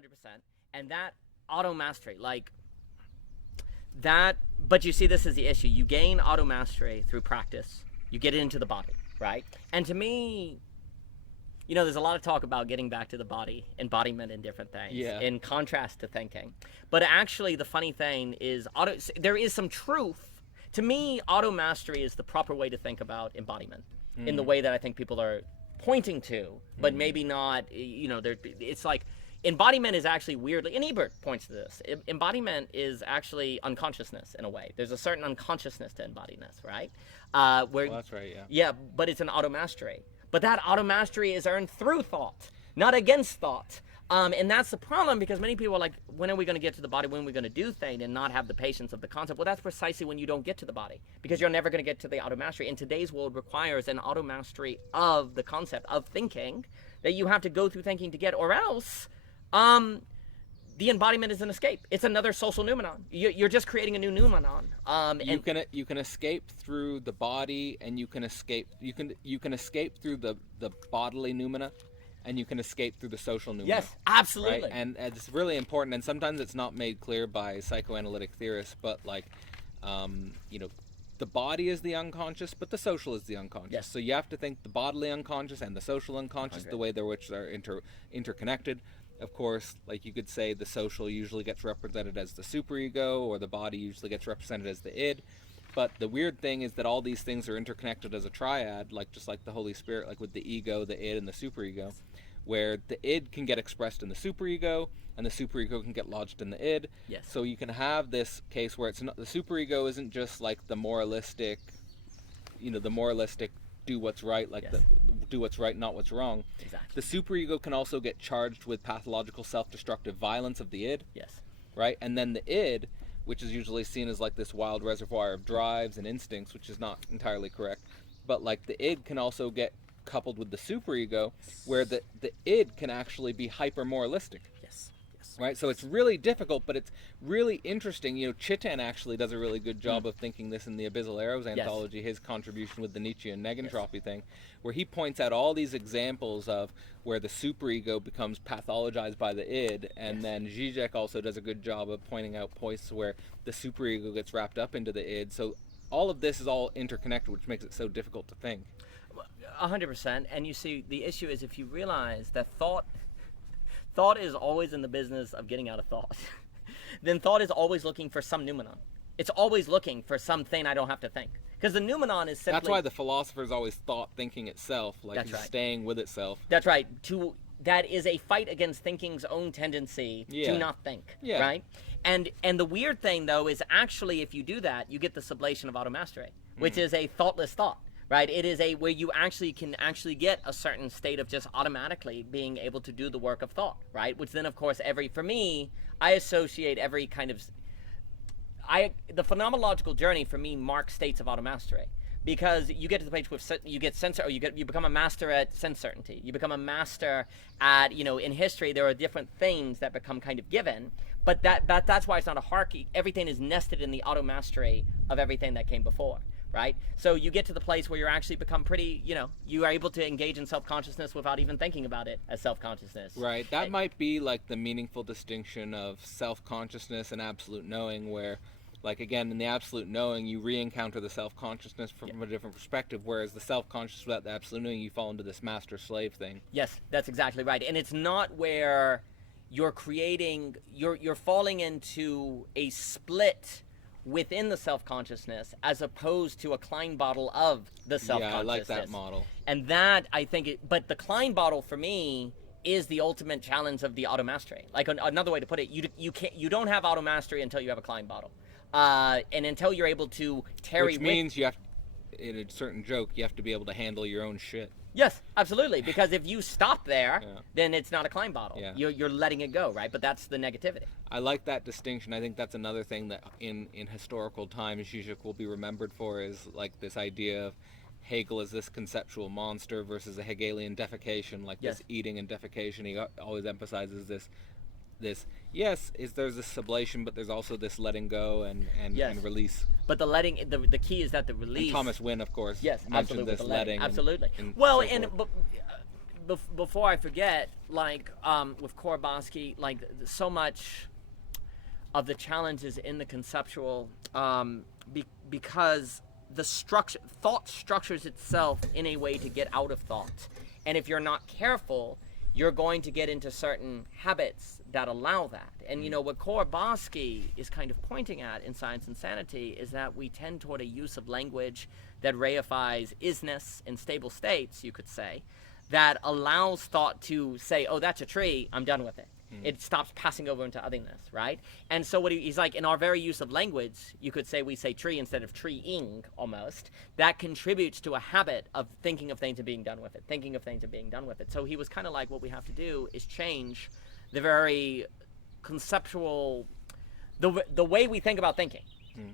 100%. And that automastery, like that, but you see, this is the issue. You gain automastery through practice. You get it into the body, right? And to me, you know, there's a lot of talk about getting back to the body, embodiment and different things, in contrast to thinking. But actually, the funny thing is, there is some truth. To me, automastery is the proper way to think about embodiment in the way that I think people are pointing to, but maybe not, you know, it's like, embodiment is actually weirdly, and Ebert points to this, embodiment is actually unconsciousness in a way. There's a certain unconsciousness to embodiment, right? Well, that's right, yeah. Yeah, but it's an automastery. But that automastery is earned through thought, not against thought. And that's the problem, because many people are like, when are we going to get to the body? When are we going to do things, and not have the patience of the concept? Well, that's precisely when you don't get to the body, because you're never going to get to the automastery. And today's world requires an automastery of the concept of thinking that you have to go through thinking to get, or else the embodiment is an escape. It's another social noumenon. You're just creating a new noumenon. You can escape through the body, and you can escape through the bodily noumena, and you can escape through the social noumena. Yes, absolutely. Right? And it's really important, and sometimes it's not made clear by psychoanalytic theorists, but like, you know, the body is the unconscious, but the social is the unconscious. Yes. So you have to think the bodily unconscious and the social unconscious, the way they're which are interconnected. Of course, like you could say the social usually gets represented as the superego, or the body usually gets represented as the id. But the weird thing is that all these things are interconnected as a triad, like just like the Holy Spirit, like with the ego, the id, and the superego, where the id can get expressed in the superego, and the superego can get lodged in the id. Yes. So you can have this case where it's not, the superego isn't just like the moralistic, you know, the moralistic do what's right, like do what's right, not what's wrong. Exactly. The superego can also get charged with pathological self-destructive violence of the id. Yes. Right? And then the id, which is usually seen as like this wild reservoir of drives and instincts, which is not entirely correct, but like the id can also get coupled with the superego, where the id can actually be hyper-moralistic. Yes. Yes. Right? So it's really difficult, but it's really interesting. You know, Chitan actually does a really good job of thinking this in the Abyssal Arrows anthology, his contribution with the Nietzschean negentropy thing, where he points out all these examples of where the superego becomes pathologized by the id, and then Zizek also does a good job of pointing out points where the superego gets wrapped up into the id. So all of this is all interconnected, which makes it so difficult to think. 100%. And you see, the issue is, if you realize that thought is always in the business of getting out of thought, then thought is always looking for some noumenon. It's always looking for something I don't have to think. Because the noumenon is simply... That's why the philosopher's always thought thinking itself, like That's right. staying with itself. That's right. That is a fight against thinking's own tendency to not think, right? And the weird thing, though, is actually, if you do that, you get the sublation of automastery, which is a thoughtless thought. Right, it is where you can get a certain state of just automatically being able to do the work of thought, right? Which then, of course, for me, I associate every kind of, the phenomenological journey for me marks states of automastery, because you get to the place where you get you become a master at sense certainty. You become a master at, you know, in history there are different things that become kind of given, but that's why it's not a hierarchy. Everything is nested in the automastery of everything that came before. Right? So you get to the place where you're actually become pretty, you know, you are able to engage in self-consciousness without even thinking about it as self-consciousness. Right. That might be like the meaningful distinction of self-consciousness and absolute knowing, where, like, again, in the absolute knowing, you re-encounter the self-consciousness from a different perspective, whereas the self-conscious without the absolute knowing, you fall into this master-slave thing. Yes, that's exactly right. And it's not where you're creating, you're falling into a split within the self-consciousness, as opposed to a Klein bottle of the self-consciousness. Yeah, I like that model. And that, I think, but the Klein bottle for me is the ultimate challenge of the automastery. Like, another way to put it, you don't have automastery until you have a Klein bottle, and until you're able to tarry. Which means you have, in a certain joke, you have to be able to handle your own shit. Yes, absolutely. Because if you stop there, then it's not a Klein bottle. Yeah. You're letting it go, right? But that's the negativity. I like that distinction. I think that's another thing that in historical times Zizek will be remembered for, is like this idea of Hegel as this conceptual monster versus a Hegelian defecation, like this eating and defecation. He always emphasizes this there's this sublation, but there's also this letting go and release. But the letting, the key is that the release. And Thomas Wynne, of course, mentioned absolutely, this letting. Absolutely. And well, so before I forget, like with Korbosky, like so much of the challenges in the conceptual, because the thought structures itself in a way to get out of thought, and if you're not careful, you're going to get into certain habits that allow that. And you know what Korbosky is kind of pointing at in Science and Sanity is that we tend toward a use of language that reifies isness in stable states, you could say, that allows thought to say, oh, that's a tree, I'm done with it. It stops passing over into otherness, right? And so what he's like, in our very use of language, you could say we say tree instead of treeing, almost. That contributes to a habit of thinking of things and being done with it, thinking of things and being done with it. So he was kind of like, what we have to do is change the very conceptual, the way we think about thinking.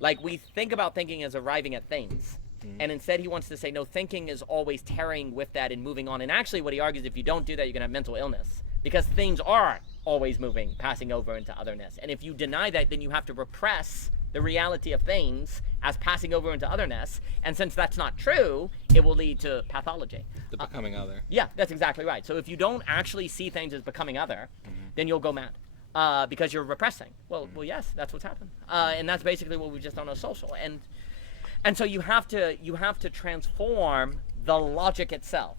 Like, we think about thinking as arriving at things. And instead he wants to say, no, thinking is always tarrying with that and moving on. And actually what he argues, if you don't do that, you're going to have mental illness. Because things are always moving, passing over into otherness. And if you deny that, then you have to repress the reality of things as passing over into otherness. And since that's not true, it will lead to pathology. The becoming other. Yeah, that's exactly right. So if you don't actually see things as becoming other, then you'll go mad because you're repressing. Well, yes, that's what's happened. And that's basically what we've just done on social. And so you have to transform the logic itself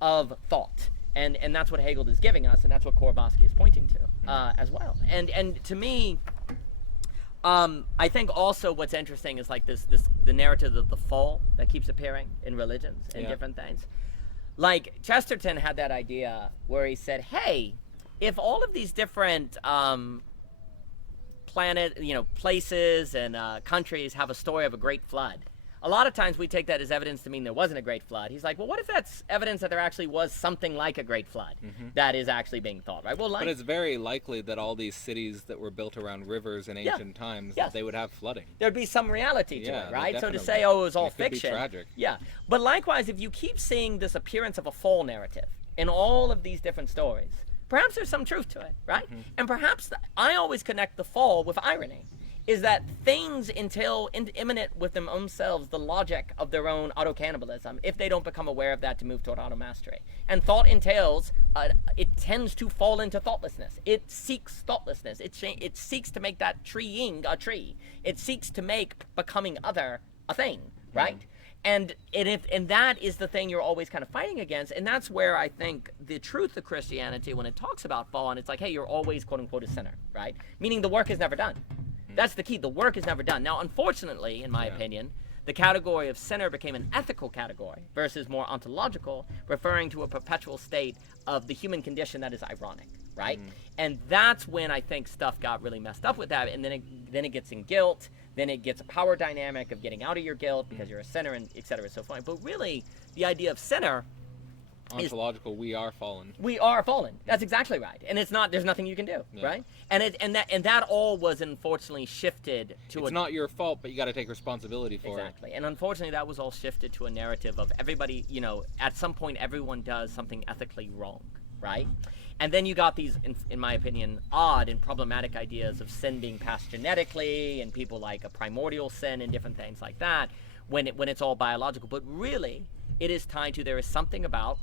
of thought. And that's what Hegel is giving us, and that's what Korbosky is pointing to as well. And to me, I think also what's interesting is like the narrative of the fall that keeps appearing in religions and different things. Like Chesterton had that idea where he said, hey, if all of these different places and countries have a story of a great flood, a lot of times we take that as evidence to mean there wasn't a great flood. He's like, well, what if that's evidence that there actually was something like a great flood that is actually being thought, right? Well, but it's very likely that all these cities that were built around rivers in ancient times, that they would have flooding. There'd be some reality to it, right? So to say, oh, it was all fiction. Could be tragic. Yeah. But likewise, if you keep seeing this appearance of a fall narrative in all of these different stories, perhaps there's some truth to it, right? And perhaps I always connect the fall with irony. Is that things entail imminent with themselves the logic of their own auto-cannibalism if they don't become aware of that to move toward automastery. And thought entails, it tends to fall into thoughtlessness. It seeks thoughtlessness. It seeks to make that treeing a tree. It seeks to make becoming other a thing, right? And that is the thing you're always kind of fighting against. And that's where I think the truth of Christianity, when it talks about fall, and it's like, hey, you're always quote-unquote a sinner, right? Meaning the work is never done. That's the key. The work is never done. Now, unfortunately, in my opinion, the category of sinner became an ethical category versus more ontological, referring to a perpetual state of the human condition that is ironic, right? And that's when I think stuff got really messed up with that. And then it gets in guilt. Then it gets a power dynamic of getting out of your guilt because you're a sinner, and et cetera, so fine. But really, the idea of sinner ontological, we are fallen. We are fallen. That's exactly right. And it's not, there's nothing you can do, right? And that all was unfortunately shifted to it's not your fault, but you got to take responsibility for it. Exactly. And unfortunately that was all shifted to a narrative of everybody, at some point everyone does something ethically wrong, right? And then you got these, in my opinion, odd and problematic ideas of sin being passed genetically and people like a primordial sin and different things like that when it's all biological. But really, it is tied to, there is something about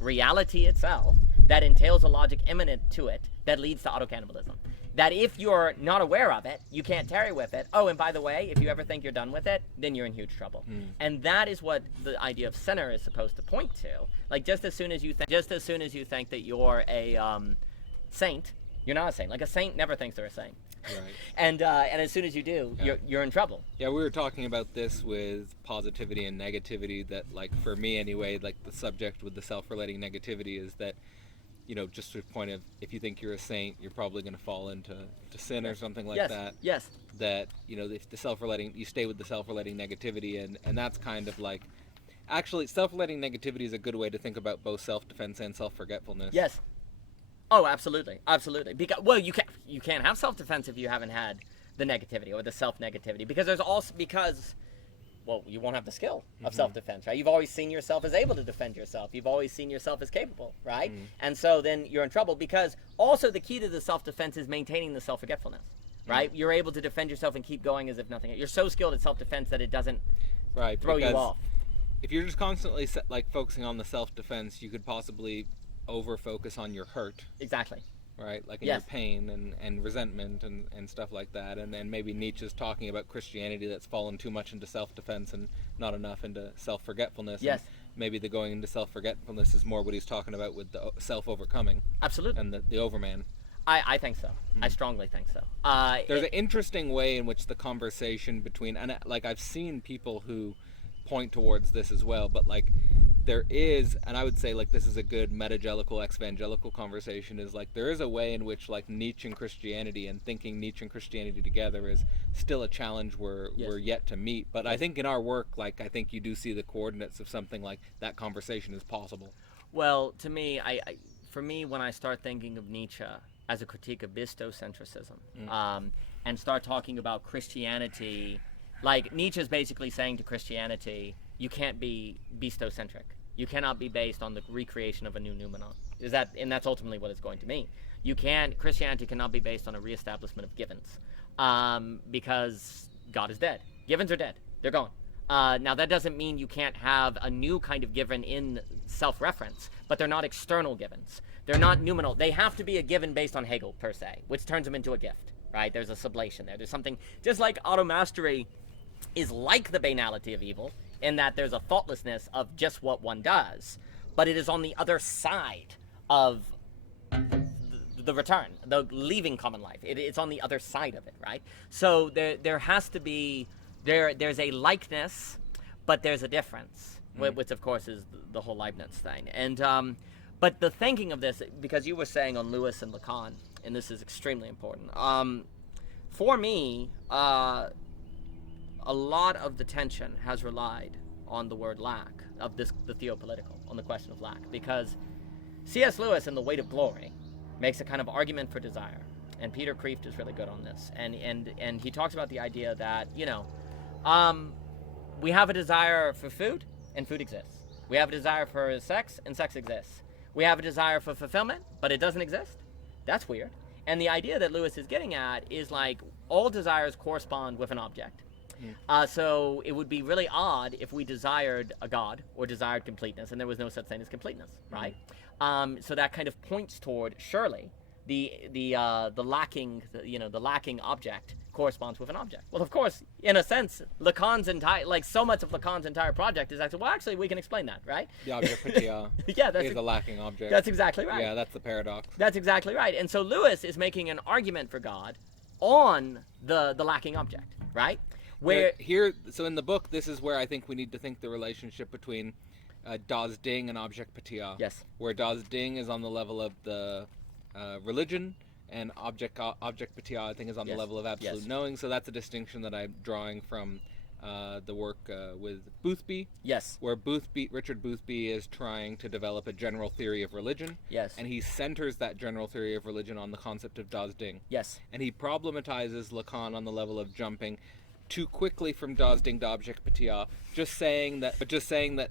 reality itself that entails a logic imminent to it that leads to autocannibalism. That if you're not aware of it, you can't tarry with it. Oh, and by the way, if you ever think you're done with it, then you're in huge trouble. And that is what the idea of sinner is supposed to point to. Like just as soon as you think that you're a saint, you're not a saint. Like a saint never thinks they're a saint. Right. And as soon as you do, you're in trouble. Yeah, we were talking about this with positivity and negativity, that like for me anyway, like the subject with the self-relating negativity is that, just to the point of, if you think you're a saint, you're probably going to fall into sin or something like that. Yes. That, if the self-relating, you stay with the self-relating negativity, and that's kind of like, actually self-relating negativity is a good way to think about both self-defense and self-forgetfulness. Yes. Oh, absolutely, absolutely. Because you can't have self-defense if you haven't had the negativity or the self-negativity. Because you won't have the skill of self-defense, right? You've always seen yourself as able to defend yourself. You've always seen yourself as capable, right? And so then you're in trouble, because also the key to the self-defense is maintaining the self-forgetfulness, right? You're able to defend yourself and keep going as if nothing. You're so skilled at self-defense that it doesn't throw you off. if you're just constantly like focusing on the self-defense, you could possibly over-focus on your hurt. Exactly. Right, like in your pain and resentment and stuff like that, and then maybe Nietzsche's talking about Christianity that's fallen too much into self-defense and not enough into self-forgetfulness. Yes. And maybe the going into self-forgetfulness is more what he's talking about with the self-overcoming. Absolutely. And the overman. I think so. I strongly think so. There's an interesting way in which the conversation between, and like I've seen people who point towards this as well, but like there is, and I would say like this is a good metagelical exvangelical conversation, is like there is a way in which like Nietzsche and Christianity and thinking Nietzsche and Christianity together is still a challenge we're yet to meet. But I think in our work, like I think you do see the coordinates of something like that conversation is possible. Well, to me, for me, when I start thinking of Nietzsche as a critique of bistocentrism, and start talking about Christianity, like Nietzsche's basically saying to Christianity, you can't be bistocentric. You cannot be based on the recreation of a new noumenon. And that's ultimately what it's going to mean. Christianity cannot be based on a reestablishment of givens, because God is dead. Givens are dead. They're gone. Now that doesn't mean you can't have a new kind of given in self-reference, but they're not external givens. They're not noumenal. They have to be a given based on Hegel per se, which turns them into a gift, right? There's a sublation there. There's something, just like automastery is like the banality of evil, in that there's a thoughtlessness of just what one does, but it is on the other side of the return, the leaving common life. It's on the other side of it, right? So there has to be, there's a likeness, but there's a difference, which of course is the whole Leibniz thing. And but the thinking of this, because you were saying on Lewis and Lacan, and this is extremely important, for me, a lot of the tension has relied on the word lack, the theopolitical, on the question of lack, because C.S. Lewis in The Weight of Glory makes a kind of argument for desire, and Peter Kreeft is really good on this, and he talks about the idea that, we have a desire for food, and food exists. We have a desire for sex, and sex exists. We have a desire for fulfillment, but it doesn't exist. That's weird. And the idea that Lewis is getting at is like all desires correspond with an object. So it would be really odd if we desired a god or desired completeness, and there was no such thing as completeness, right? So that kind of points toward, surely the lacking, the lacking object corresponds with an object. Well, of course, in a sense, Lacan's entire, like so much of Lacan's entire project is actually, we can explain that, right? The object patia is a lacking object. That's exactly right. Yeah, that's the paradox. That's exactly right. And so Lewis is making an argument for God on the lacking object, right? Where so in the book, this is where I think we need to think the relationship between das Ding and object patia. Yes. Where das Ding is on the level of the religion, and object patia, I think, is on the level of absolute knowing. So that's a distinction that I'm drawing from the work with Boothby. Yes. Where Richard Boothby is trying to develop a general theory of religion. Yes. And he centers that general theory of religion on the concept of das Ding. Yes. And he problematizes Lacan on the level of jumping too quickly from das Ding to object patia, just saying that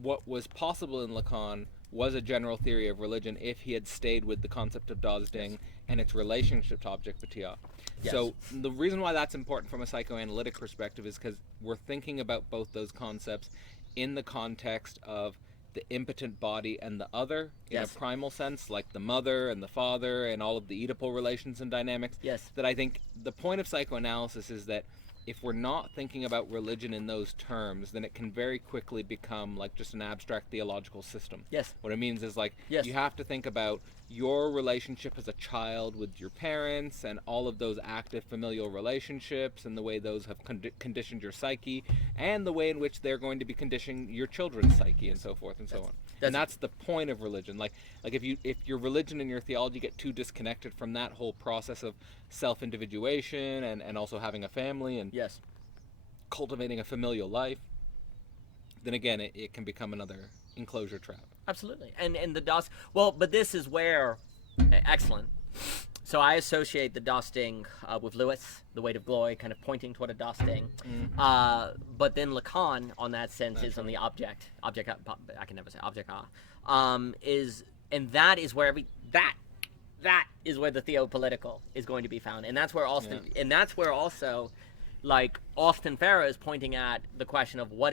what was possible in Lacan was a general theory of religion if he had stayed with the concept of das Ding and its relationship to object patia. Yes. So the reason why that's important from a psychoanalytic perspective is because we're thinking about both those concepts in the context of the impotent body and the other in a primal sense, like the mother and the father and all of the Oedipal relations and dynamics. Yes. That I think the point of psychoanalysis is that if we're not thinking about religion in those terms, then it can very quickly become like just an abstract theological system. Yes. What it means is like you have to think about your relationship as a child with your parents and all of those active familial relationships and the way those have conditioned your psyche and the way in which they're going to be conditioning your children's psyche and so forth and so on. And that's the point of religion. Like if your religion and your theology get too disconnected from that whole process of self-individuation and also having a family and cultivating a familial life, then again it can become another enclosure trap. Absolutely. And the das, but this is where, excellent. So I associate the das Ding with Lewis, The Weight of Glory, kind of pointing toward a das Ding. But then Lacan, on that sense, is on the object. I can never say object. And that is where that is where the theopolitical is going to be found, and that's where also, like Austin Farrer is pointing at the question of what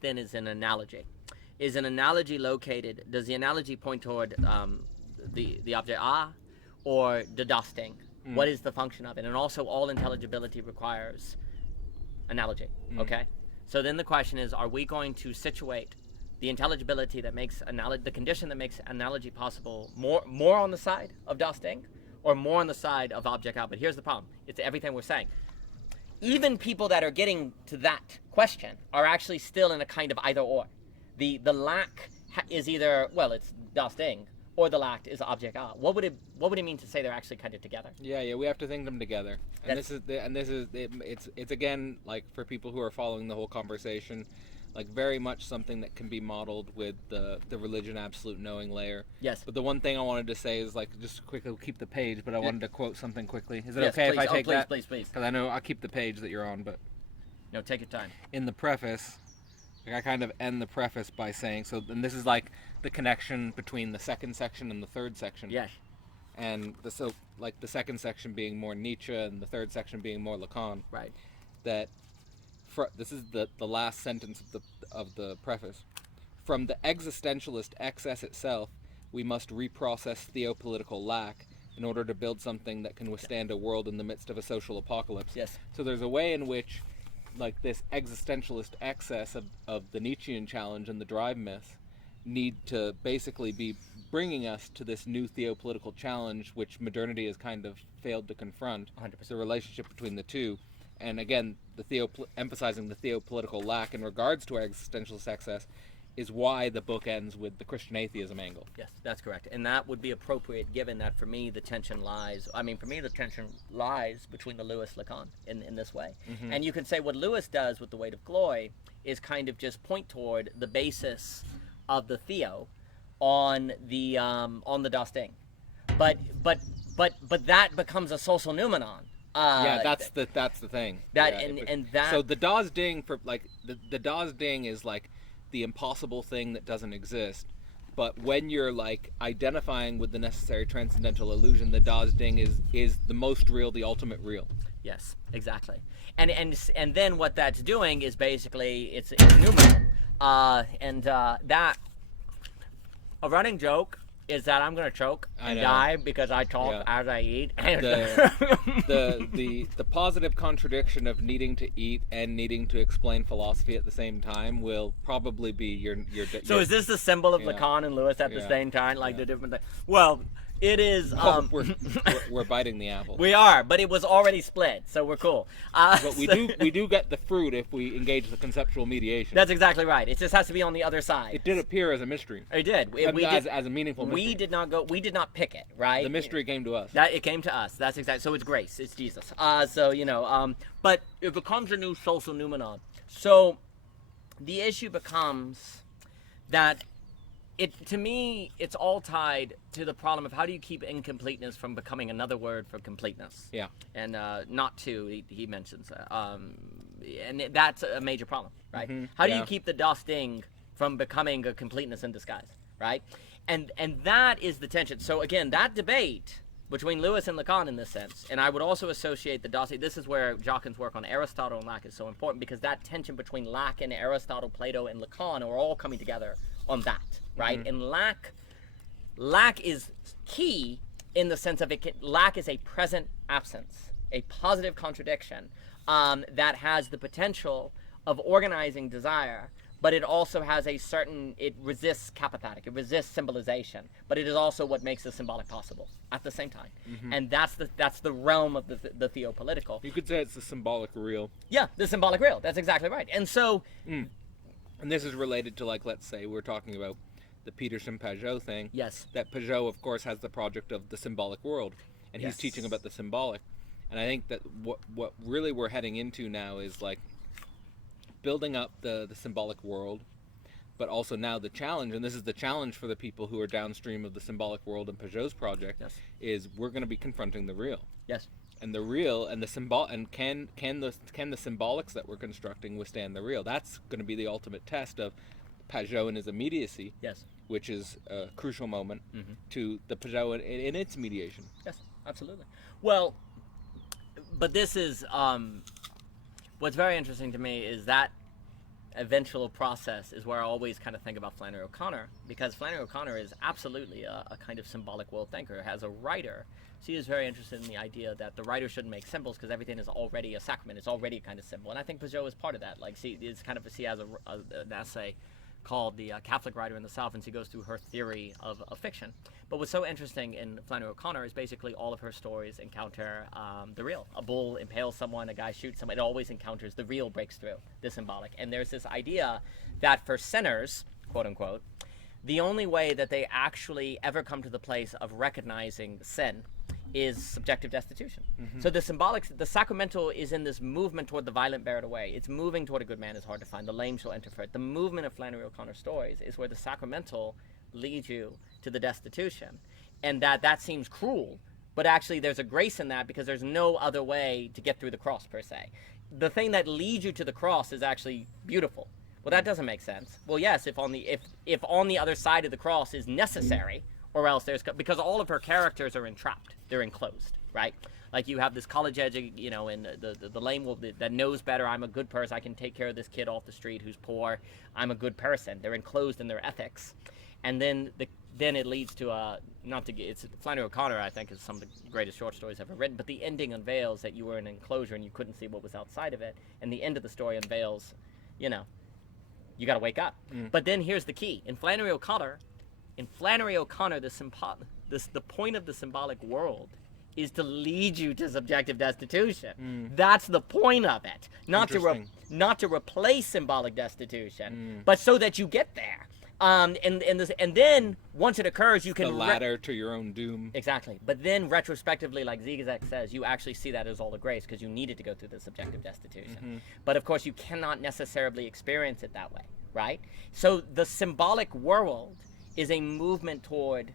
then is an analogy? Is an analogy located? Does the analogy point toward the object or the das Ding? What is the function of it? And also, all intelligibility requires analogy. Okay, so then the question is: are we going to situate the intelligibility that makes the condition that makes analogy possible more on the side of das Ding, or more on the side of object A? But here's the problem: it's everything we're saying. Even people that are getting to that question are actually still in a kind of either or. The lack is either, well, it's das Ding, or the lack is object A. What would it mean to say they're actually kind of together? Yeah, we have to think them together. And it's again, like, for people who are following the whole conversation, like, very much something that can be modeled with the religion absolute knowing layer. Yes. But the one thing I wanted to say is, like, just quickly, keep the page, but I wanted to quote something quickly. Is it okay please. if I take that? Please. Because I know I'll keep the page that you're on, but... No, take your time. In the preface, like, I kind of end the preface by saying, and this is like the connection between the second section and the third section. Yes. And the second section being more Nietzsche and the third section being more Lacan. Right. That this is the last sentence of the preface. From the existentialist excess itself, we must reprocess theopolitical lack in order to build something that can withstand a world in the midst of a social apocalypse. Yes. So there's a way in which, like, this existentialist excess of the Nietzschean challenge and the drive myth need to basically be bringing us to this new theopolitical challenge, which modernity has kind of failed to confront. 100%. The relationship between the two. And again, emphasizing the theopolitical lack in regards to our existentialist excess is why the book ends with the Christian atheism angle. Yes, that's correct. And that would be appropriate, given that for me the tension lies between the Lewis-Lacan in this way. Mm-hmm. And you can say what Lewis does with The Weight of Glory is kind of just point toward the basis of the theo on the das Ding. But that becomes a social noumenon. That's the thing. So the das Ding, for like the das Ding is like the impossible thing that doesn't exist. But when you're like identifying with the necessary transcendental illusion, the das Ding is the most real, the ultimate real. Yes, exactly. And then what that's doing is basically it's noumenon. That a running joke is that I'm gonna choke and die because I talk as I eat. The positive contradiction of needing to eat and needing to explain philosophy at the same time will probably be your. So is this the symbol of Lacan and Lewis at the same time, like the different thing? Well, it is. We're biting the apple. We are, but it was already split, so we're cool. But we do get the fruit if we engage the conceptual mediation. That's exactly right. It just has to be on the other side. It did appear as a mystery. It did. As a meaningful mystery. We did not pick it, right? The mystery came to us. It came to us. That's exactly. So it's grace. It's Jesus. But it becomes a new social noumenon. So the issue becomes that. To me, it's all tied to the problem of how do you keep incompleteness from becoming another word for completeness. Yeah. And not to, he mentions. And that's a major problem, right? Mm-hmm. How do you keep the das Ding from becoming a completeness in disguise, right? And that is the tension. So again, that debate between Lewis and Lacan in this sense, and I would also associate the das Ding. This is where Jacquin's work on Aristotle and Lacan is so important, because that tension between Lacan, Aristotle, Plato, and Lacan are all coming together on that, right? Mm-hmm. And lack is key in the sense of lack is a present absence, a positive contradiction that has the potential of organizing desire, but it also has it resists kapathatic, it resists symbolization, but it is also what makes the symbolic possible at the same time. Mm-hmm. And that's the realm of the theopolitical. You could say it's the symbolic real. Yeah, the symbolic real. That's exactly right. And so... And this is related to, like, let's say we're talking about the Peterson-Pageau thing. Yes. That Pageau, of course, has the project of the symbolic world, and he's teaching about the symbolic. And I think that what really we're heading into now is, like, building up the symbolic world, but also now the challenge, and this is the challenge for the people who are downstream of the symbolic world and Pageau's project, is we're going to be confronting the real. Yes. And the real and the symbol, and can the symbolics that we're constructing withstand the real? That's going to be the ultimate test of Pageau and his immediacy. Yes. Which is a crucial moment to the Pageau in its mediation. Yes, absolutely. Well, but this is What's very interesting to me is that eventual process is where I always kind of think about Flannery O'Connor, because Flannery O'Connor is absolutely a kind of symbolic world thinker. As a writer, she is very interested in the idea that the writer shouldn't make symbols because everything is already a sacrament. It's already a kind of symbol. And I think Peugeot is part of that. Like, she has an essay called The Catholic Writer in the South, and she goes through her theory of fiction. But what's so interesting in Flannery O'Connor is basically all of her stories encounter the real. A bull impales someone, a guy shoots someone. It always encounters the real, breaks through the symbolic. And there's this idea that for sinners, quote unquote, the only way that they actually ever come to the place of recognizing sin is subjective destitution. So the sacramental is in this movement toward the violent bear it away. It's moving toward a good man is hard to find. The lame shall enter for it. The movement of Flannery O'Connor stories is where the sacramental leads you to the destitution. And that seems cruel, but actually there's a grace in that because there's no other way to get through the cross per se. The thing that leads you to the cross is actually beautiful. Well, that doesn't make sense. Well, yes, if on the other side of the cross is necessary, or else because all of her characters are entrapped. They're enclosed, right? Like you have this college and the lame will that knows better. I'm a good person. I can take care of this kid off the street who's poor. I'm a good person. They're enclosed in their ethics, and then it leads to it's Flannery O'Connor, I think, is some of the greatest short stories ever written. But the ending unveils that you were in an enclosure and you couldn't see what was outside of it, and the end of the story unveils, you got to wake up. But then here's the key: in Flannery O'Connor, the point of the symbolic world is to lead you to subjective destitution. That's the point of it, not to replace symbolic destitution, but so that you get there. And then once it occurs, you can the ladder to your own doom. Exactly. But then retrospectively, like Zizek says, you actually see that as all the grace because you needed to go through the subjective destitution. But of course, you cannot necessarily experience it that way, right? So the symbolic world is a movement toward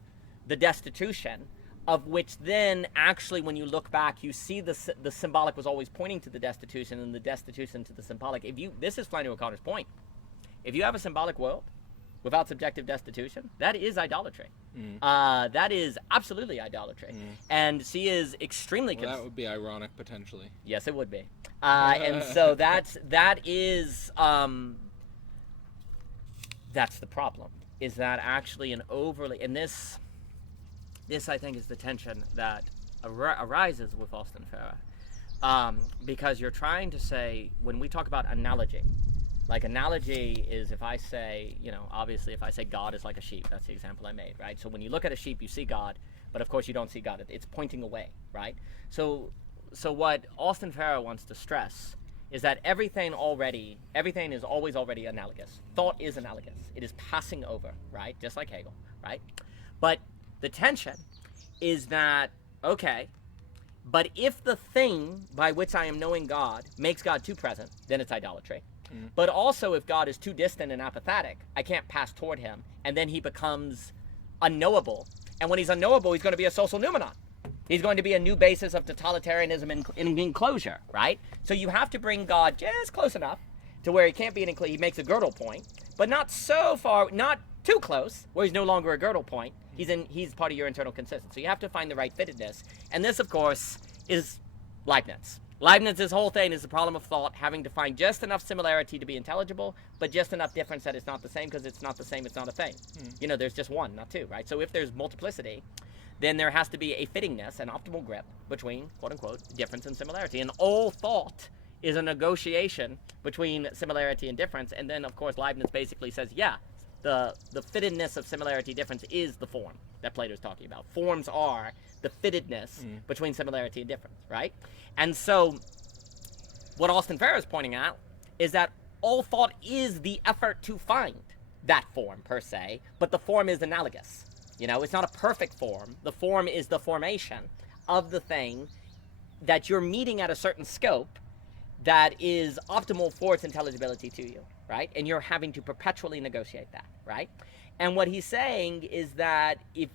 the destitution, of which then actually when you look back you see the symbolic was always pointing to the destitution and the destitution to the symbolic. This is Flannery O'Connor's point. If you have a symbolic world without subjective destitution, that is idolatry. That is absolutely idolatry. And she is extremely that would be ironic potentially. Yes, it would be. And so that's the problem, is that actually an overly, and this I think is the tension that arises with Austin Farrer, because you're trying to say, when we talk about analogy, like analogy is if I say, obviously if I say God is like a sheep, that's the example I made, right? So when you look at a sheep, you see God, but of course you don't see God, it's pointing away, right? So what Austin Farrer wants to stress is that everything is always already analogous. Thought is analogous. It is passing over, right? Just like Hegel, right? But the tension is that, okay, but if the thing by which I am knowing God makes God too present, then it's idolatry. But also if God is too distant and apathetic, I can't pass toward him, and then he becomes unknowable. And when he's unknowable, he's going to be a social noumenon. He's going to be a new basis of totalitarianism in enclosure, right? So you have to bring God just close enough to where he can't be an enclosure. He makes a girdle point, but not so far, not too close, where he's no longer a girdle point. He's part of your internal consistency. So you have to find the right fittedness. And this, of course, is Leibniz. Leibniz's whole thing is the problem of thought, having to find just enough similarity to be intelligible, but just enough difference that it's not the same, because it's not the same, it's not a thing. There's just one, not two, right? So if there's multiplicity, then there has to be a fittingness, an optimal grip between, quote-unquote, difference and similarity. And all thought is a negotiation between similarity and difference. And then, of course, Leibniz basically says, yeah, the fittedness of similarity-difference is the form that Plato's talking about. Forms are the fittedness between similarity and difference, right? And so what Austin Farrer is pointing out is that all thought is the effort to find that form, per se, but the form is analogous. It's not a perfect form. The form is the formation of the thing that you're meeting at a certain scope that is optimal for its intelligibility to you, right? And you're having to perpetually negotiate that, right? And what he's saying is that if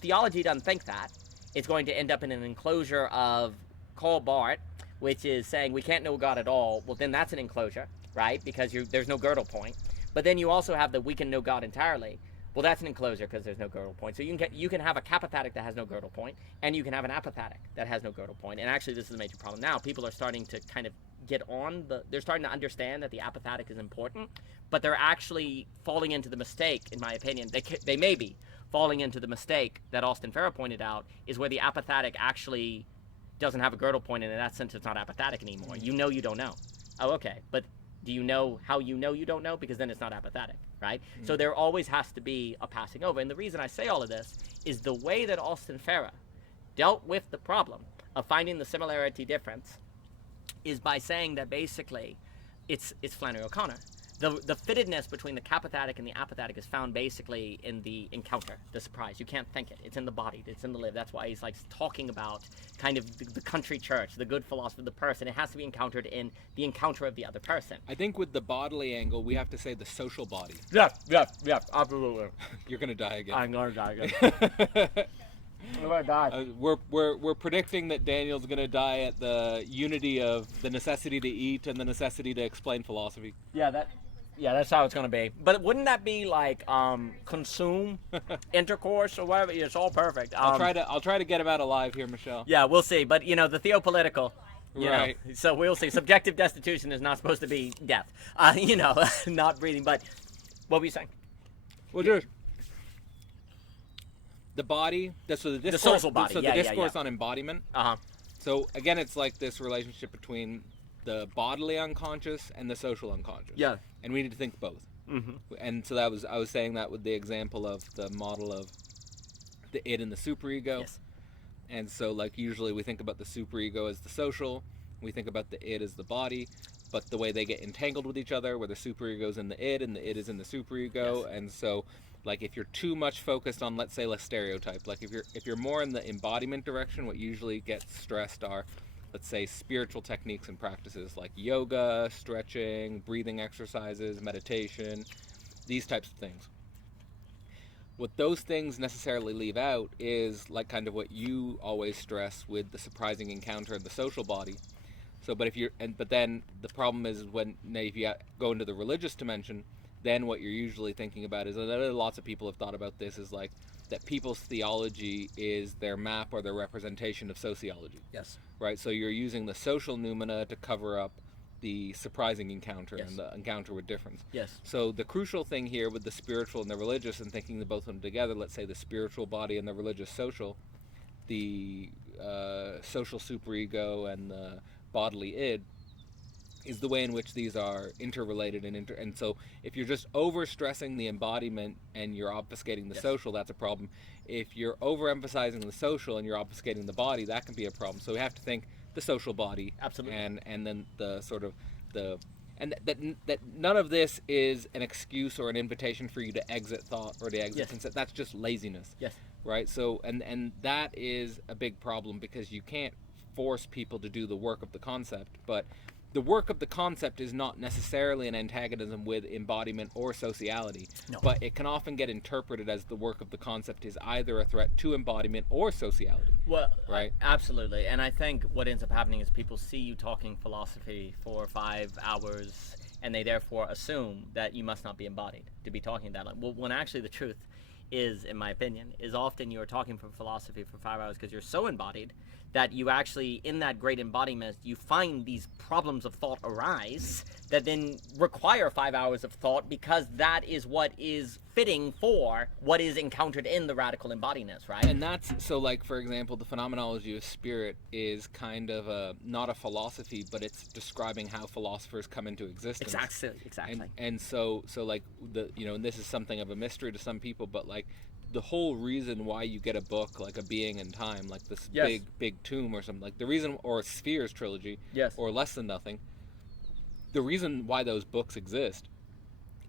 theology doesn't think that, it's going to end up in an enclosure of Karl Barth, which is saying we can't know God at all. Well, then that's an enclosure, right? Because there's no girdle point. But then you also have the we can know God entirely. Well, that's an enclosure because there's no girdle point. So you can have a capathetic that has no girdle point, and you can have an apathetic that has no girdle point. And actually, this is a major problem now. People are starting to kind of they're starting to understand that the apathetic is important, but they're actually falling into the mistake, in my opinion. They may be falling into the mistake that Austin Farrer pointed out, is where the apathetic actually doesn't have a girdle point, and in that sense, it's not apathetic anymore. You know you don't know. Oh, okay. But do you know how you know you don't know? Because then it's not apathetic, right? So there always has to be a passing over. And the reason I say all of this is the way that Austin Farrer dealt with the problem of finding the similarity difference is by saying that basically it's Flannery O'Connor. The fittedness between the capathetic and the apathetic is found basically in the encounter, the surprise. You can't think it. It's in the body. It's in the live. That's why he's like talking about kind of the country church, the good philosopher, the person. It has to be encountered in the encounter of the other person. I think with the bodily angle, we have to say the social body. Yeah, absolutely. You're going to die again. I'm going to die again. Oh my God. We're predicting that Daniel's going to die at the unity of the necessity to eat and the necessity to explain philosophy. Yeah, that's how it's going to be. But wouldn't that be like consume, intercourse, or whatever? It's all perfect. I'll try to get him out alive here, Michelle. Yeah, we'll see. But the theopolitical. Right. So we'll see. Subjective destitution is not supposed to be death. Not breathing. But what were you saying? Well, just the body. The social body. So the discourse on embodiment. Uh-huh. So again, it's like this relationship between the bodily unconscious and the social unconscious. Yeah. And we need to think both. Mm-hmm. And so I was saying that with the example of the model of the id and the superego. Yes. And so like usually we think about the superego as the social, we think about the id as the body, but the way they get entangled with each other, where the superego is in the id and the id is in the superego. Yes. And so like if you're too much focused on, let's say, a stereotype, like if you're more in the embodiment direction, what usually gets stressed are, let's say, spiritual techniques and practices like yoga, stretching, breathing exercises, meditation, these types of things. What those things necessarily leave out is like kind of what you always stress with the surprising encounter of the social body. So, but then the problem is if you go into the religious dimension, then what you're usually thinking about is, and lots of people have thought about this, is like that people's theology is their map or their representation of sociology. Yes. Right? So you're using the social noumena to cover up the surprising encounter. Yes. And the encounter with difference. Yes. So the crucial thing here with the spiritual and the religious, and thinking the both of them together, let's say the spiritual body and the religious social, the social superego and the bodily id, is the way in which these are interrelated and so if you're just over-stressing the embodiment and you're obfuscating the yes. social, that's a problem. If you're overemphasizing the social and you're obfuscating the body, that can be a problem. So we have to think the social body. Absolutely. And then the sort of the and that none of this is an excuse or an invitation for you to exit thought or to exit yes. concept. That's just laziness. Yes. Right? So and that is a big problem, because you can't force people to do the work of the concept, but the work of the concept is not necessarily an antagonism with embodiment or sociality, no. But it can often get interpreted as the work of the concept is either a threat to embodiment or sociality. Well, right? Absolutely. And I think what ends up happening is people see you talking philosophy for 5 hours, and they therefore assume that you must not be embodied to be talking that long. Well, when actually the truth is, in my opinion, is often you're talking for philosophy for 5 hours because you're so embodied that you actually, in that great embodiment, you find these problems of thought arise that then require 5 hours of thought, because that is what is fitting for what is encountered in the radical embodiness, right? And that's, so like, for example, the phenomenology of spirit is kind of not a philosophy, but it's describing how philosophers come into existence. Exactly. And so like, and this is something of a mystery to some people, but like, the whole reason why you get a book like A Being in Time, like this yes. big tome or something, like the reason, or a Spheres trilogy, yes. or Less Than Nothing, the reason why those books exist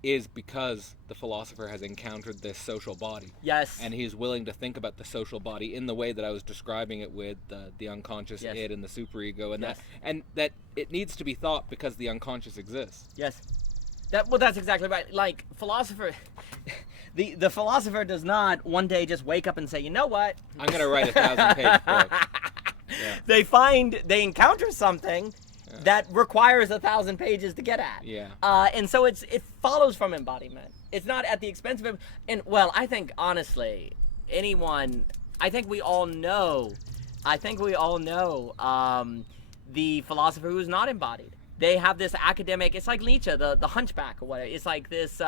is because the philosopher has encountered this social body. Yes. And he's willing to think about the social body in the way that I was describing it with the unconscious yes. id and the superego, and yes. that it needs to be thought because the unconscious exists. Yes. That's exactly right. Like, philosopher, the philosopher does not one day just wake up and say, you know what? I'm going to write a 1,000-page book. Yeah. They encounter something that requires 1,000 pages to get at. Yeah. And so it follows from embodiment. It's not at the expense of him. And, well, I think, honestly, I think we all know the philosopher who's not embodied. They have this academic, it's like Nietzsche, the hunchback or whatever. It's like this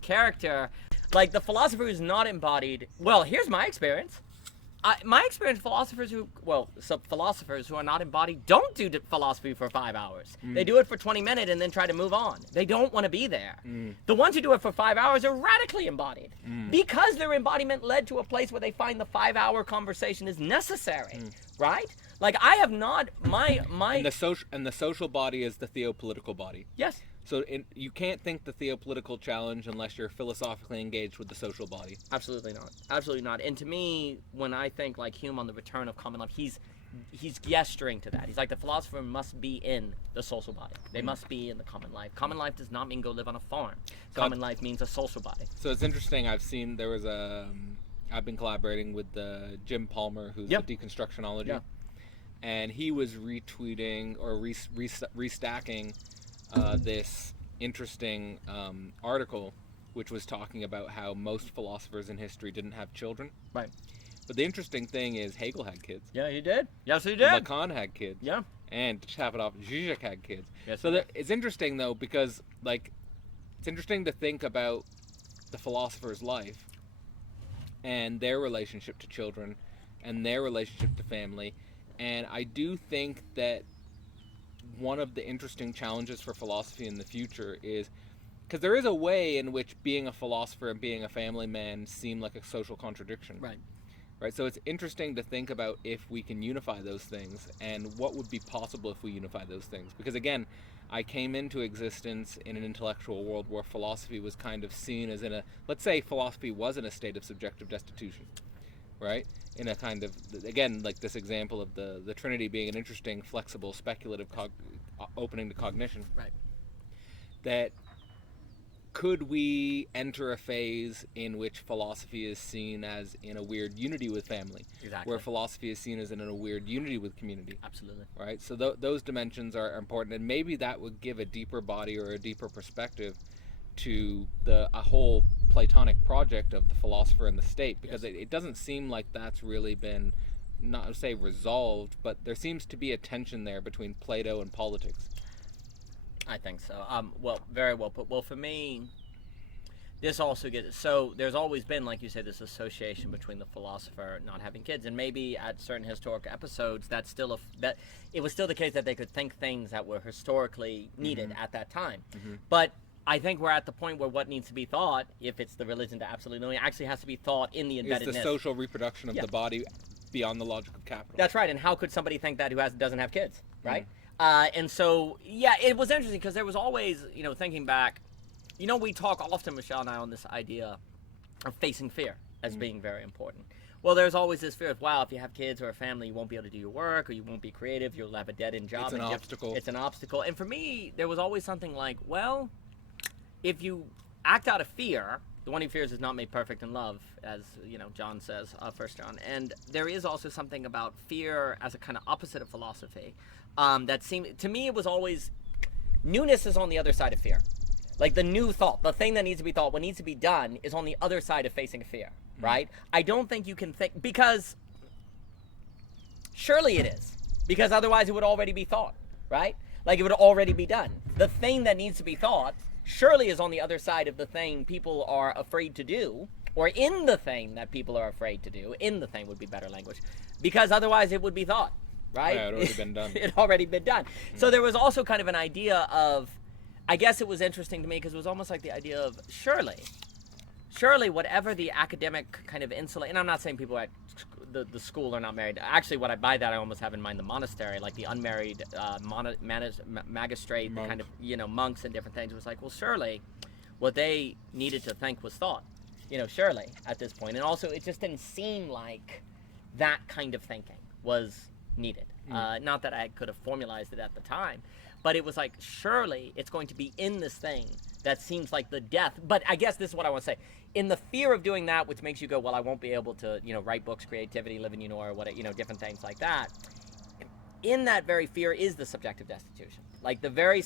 character, like the philosopher who's not embodied. Well, here's my experience. My experience, philosophers who are not embodied don't do philosophy for 5 hours. They do it for 20 minutes and then try to move on. They don't want to be there. The ones who do it for 5 hours are radically embodied because their embodiment led to a place where they find the 5-hour conversation is necessary, right? Like I have not and the social body is the theopolitical body. Yes. So you can't think the theopolitical challenge unless you're philosophically engaged with the social body. Absolutely not. Absolutely not. And to me, when I think like Hume on the return of common life, he's gesturing to that. He's like the philosopher must be in the social body. They must be in the common life. Common life does not mean go live on a farm. Common life means a social body. So it's interesting. I've been collaborating with Jim Palmer, who's the deconstructionology. Yeah. And he was retweeting or restacking this interesting article, which was talking about how most philosophers in history didn't have children. Right. But the interesting thing is Hegel had kids. Yeah, he did. Yes, he did. Lacan had kids. Yeah. And to cap it off, Zizek had kids. Yes, so it's interesting, though, because it's interesting to think about the philosopher's life and their relationship to children and their relationship to family. And I do think that one of the interesting challenges for philosophy in the future is, because there is a way in which being a philosopher and being a family man seem like a social contradiction. Right. So it's interesting to think about if we can unify those things and what would be possible if we unify those things. Because again, I came into existence in an intellectual world where philosophy was kind of seen as let's say philosophy was in a state of subjective destitution. Right? In a kind of, again, like this example of the Trinity being an interesting, flexible, speculative opening to cognition. Right. That could we enter a phase in which philosophy is seen as in a weird unity with family? Exactly. Where philosophy is seen as in a weird unity with community. Absolutely. Right? So those dimensions are important, and maybe that would give a deeper body or a deeper perspective to a whole Platonic project of the philosopher and the state, because it doesn't seem like that's really been, not to say resolved, but there seems to be a tension there between Plato and politics. I think so. Well, very well put. Well, for me, this also so there's always been, like you said, this association between the philosopher not having kids, and maybe at certain historic episodes that it was still the case that they could think things that were historically needed at that time. But I think we're at the point where what needs to be thought, if it's the religion to absolutely knowing, actually has to be thought in the embeddedness. It's the social reproduction of the body beyond the logical capital. That's right. And how could somebody think that who doesn't have kids, right? And so, it was interesting because there was always, thinking back, we talk often, Michelle and I, on this idea of facing fear as being very important. Well, there's always this fear of, wow, if you have kids or a family, you won't be able to do your work, or you won't be creative, you'll have a dead-end job. It's an obstacle. It's an obstacle. And for me, there was always something like, well, if you act out of fear, the one who fears is not made perfect in love, as John says, 1 John. And there is also something about fear as a kind of opposite of philosophy that seemed, to me, it was always, newness is on the other side of fear. Like the new thought, the thing that needs to be thought, what needs to be done is on the other side of facing fear, right? I don't think you can think, because surely it is, because otherwise it would already be thought, right? Like it would already be done. The thing that needs to be thought surely is on the other side of the thing people are afraid to do, or in the thing that people are afraid to do. In the thing would be better language, because otherwise it would be thought, right? Yeah, it had already been done. It had already been done. So there was also kind of an idea of, I guess it was interesting to me because it was almost like the idea of surely whatever the academic kind of insulate, and I'm not saying people at the school are not married. Actually, what I by that I almost have in mind the monastery, like the unmarried magistrate, kind of monks and different things. It was like, well, surely what they needed to think was thought, surely at this point. And also, it just didn't seem like that kind of thinking was needed. Not that I could have formalized it at the time, but it was like, surely it's going to be in this thing that seems like the death. But I guess this is what I want to say. In the fear of doing that, which makes you go, well, I won't be able to, write books, creativity, live in, or what, different things like that. in that very fear is the subjective destitution. Like the very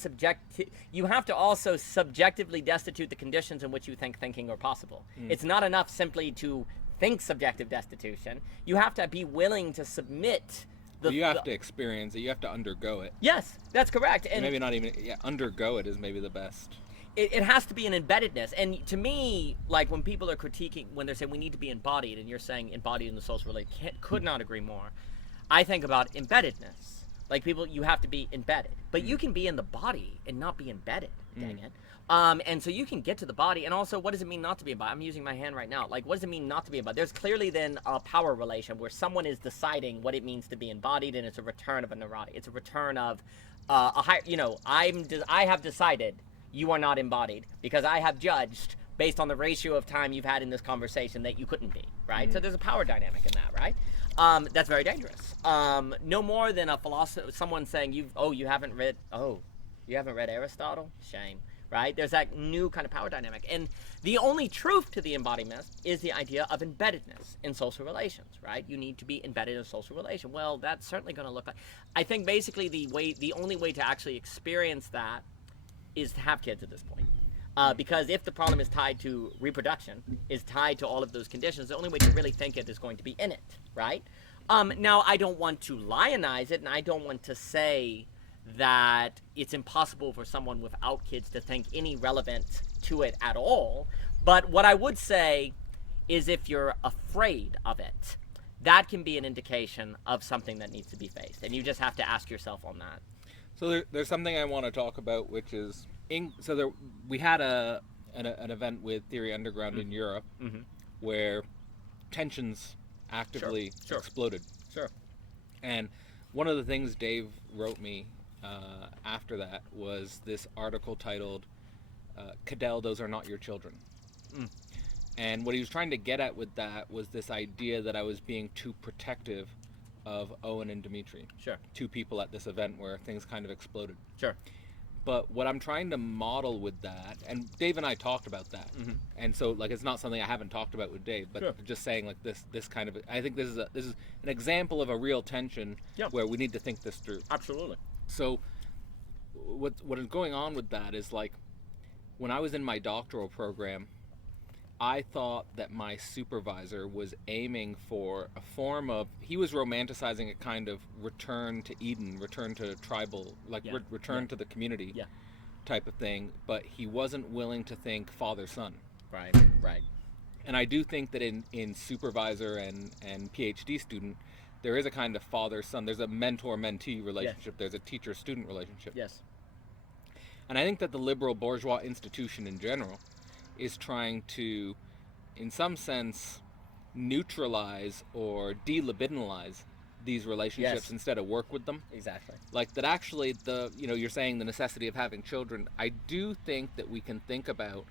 you have to also subjectively destitute the conditions in which you think thinking are possible. It's not enough simply to think subjective destitution. You have to be willing to submit. You have to experience it. You have to undergo it. Yes, that's correct. And maybe not even, undergo it is maybe the best. It has to be an embeddedness. And to me, like when people are critiquing, when they're saying we need to be embodied, and you're saying embodied in the social relation, could not agree more. I think about embeddedness. Like people, you have to be embedded. But you can be in the body and not be embedded, dang it. And so you can get to the body, and also what does it mean not to be embodied? I'm using my hand right now. Like what does it mean not to be embodied? There's clearly then a power relation where someone is deciding what it means to be embodied, and it's a return of a neurotic. It's a return of a higher, I have decided you are not embodied because I have judged based on the ratio of time you've had in this conversation that you couldn't be, right? So there's a power dynamic in that, right? That's very dangerous. No more than a philosopher, someone saying you haven't read Aristotle? Shame, right? There's that new kind of power dynamic. And the only truth to the embodiment is the idea of embeddedness in social relations, right? You need to be embedded in a social relation. Well, that's certainly going to look like, I think basically the only way to actually experience that is to have kids at this point. Because if the problem is tied to reproduction, is tied to all of those conditions, the only way to really think it is going to be in it, right? Now, I don't want to lionize it, and I don't want to say that it's impossible for someone without kids to think any relevant to it at all. But what I would say is if you're afraid of it, that can be an indication of something that needs to be faced. And you just have to ask yourself on that. So there's something I want to talk about, which is, we had an event with Theory Underground in Europe where tensions actively exploded. Sure. And one of the things Dave wrote me after that was this article titled, Cadell, Those Are Not Your Children. And what he was trying to get at with that was this idea that I was being too protective of Owen and Dimitri. Sure. Two people at this event where things kind of exploded. Sure. But what I'm trying to model with that, and Dave and I talked about that, and so like it's not something I haven't talked about with Dave, but just saying like this kind of, I think this is an example of a real tension where we need to think this through. Absolutely. So what is going on with that is like when I was in my doctoral program, I thought that my supervisor was aiming for a form of, he was romanticizing a kind of return to Eden, return to tribal, like return to the community type of thing, but he wasn't willing to think father-son. Right. And I do think that in supervisor and PhD student, there is a kind of father-son, there's a mentor-mentee relationship, there's a teacher-student relationship. Yes. And I think that the liberal bourgeois institution in general is trying to, in some sense, neutralize or delibidinalize these relationships instead of work with them. Exactly. Like that actually you're saying the necessity of having children. I do think that we can think about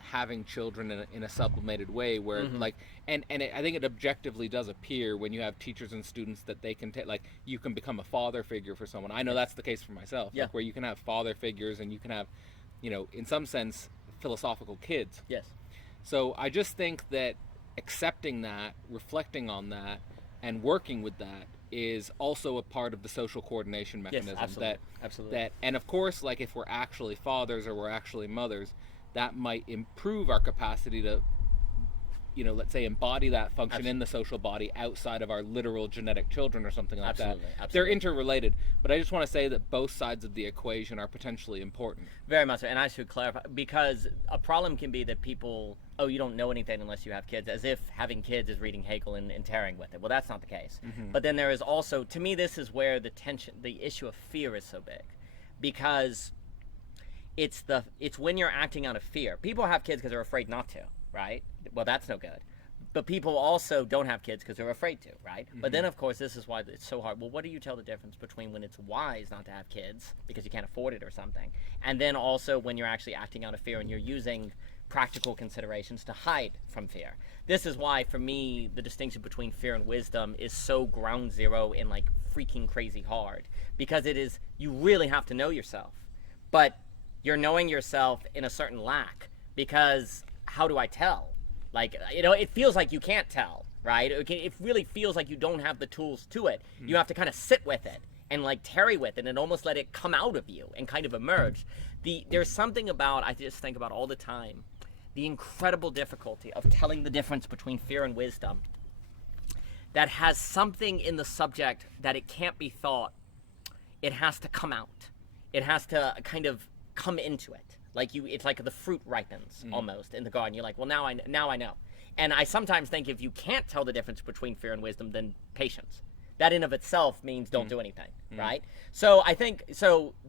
having children in a sublimated way where I think it objectively does appear when you have teachers and students that they can like you can become a father figure for someone. I know that's the case for myself. Like where you can have father figures and you can have, in some sense, philosophical kids. Yes. So I just think that accepting that, reflecting on that, and working with that is also a part of the social coordination mechanism. Yes, absolutely. And of course, like if we're actually fathers or we're actually mothers, that might improve our capacity to, let's say embody that function in the social body outside of our literal genetic children or something like that. Absolutely. They're interrelated, but I just want to say that both sides of the equation are potentially important. Very much so, and I should clarify, because a problem can be that people, you don't know anything unless you have kids, as if having kids is reading Hegel and tarrying with it. Well, that's not the case. But then there is also, to me, this is where the issue of fear is so big, because it's when you're acting out of fear. People have kids because they're afraid not to, right? Well, that's no good. But people also don't have kids because they're afraid to, right? But then, of course, this is why it's so hard. Well, what do you tell the difference between when it's wise not to have kids because you can't afford it or something, and then also when you're actually acting out of fear and you're using practical considerations to hide from fear? This is why, for me, the distinction between fear and wisdom is so ground zero and like freaking crazy hard, because it is, you really have to know yourself, but you're knowing yourself in a certain lack, because how do I tell? Like, it feels like you can't tell, right? It really feels like you don't have the tools to it. You have to kind of sit with it and like tarry with it and almost let it come out of you and kind of emerge. There's something about, I just think about all the time, the incredible difficulty of telling the difference between fear and wisdom that has something in the subject that it can't be thought. It has to come out. It has to kind of come into it. Like it's like the fruit ripens almost in the garden. You're like, well, now I know. And I sometimes think if you can't tell the difference between fear and wisdom, then patience. That in of itself means don't do anything, right? So I think,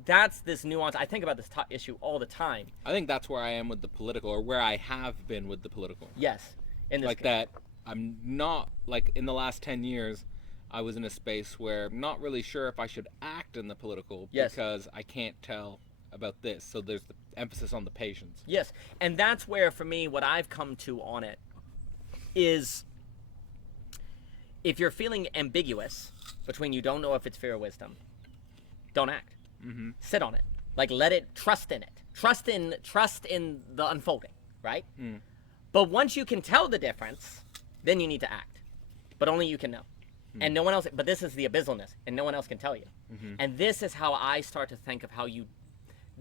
that's this nuance. I think about this issue all the time. I think that's where I am with the political, or where I have been with the political. Yes. In this like that, I'm not, like in the last 10 years, I was in a space where I'm not really sure if I should act in the political because I can't tell about this. So there's the emphasis on the patience. Yes. And that's where, for me, what I've come to on it is, if you're feeling ambiguous between you don't know if it's fear or wisdom, don't act. Sit on it. Like, let it, trust in it. Trust in the unfolding, right? But once you can tell the difference, then you need to act. But only you can know. And no one else, but this is the abyssalness, and no one else can tell you. And this is how I start to think of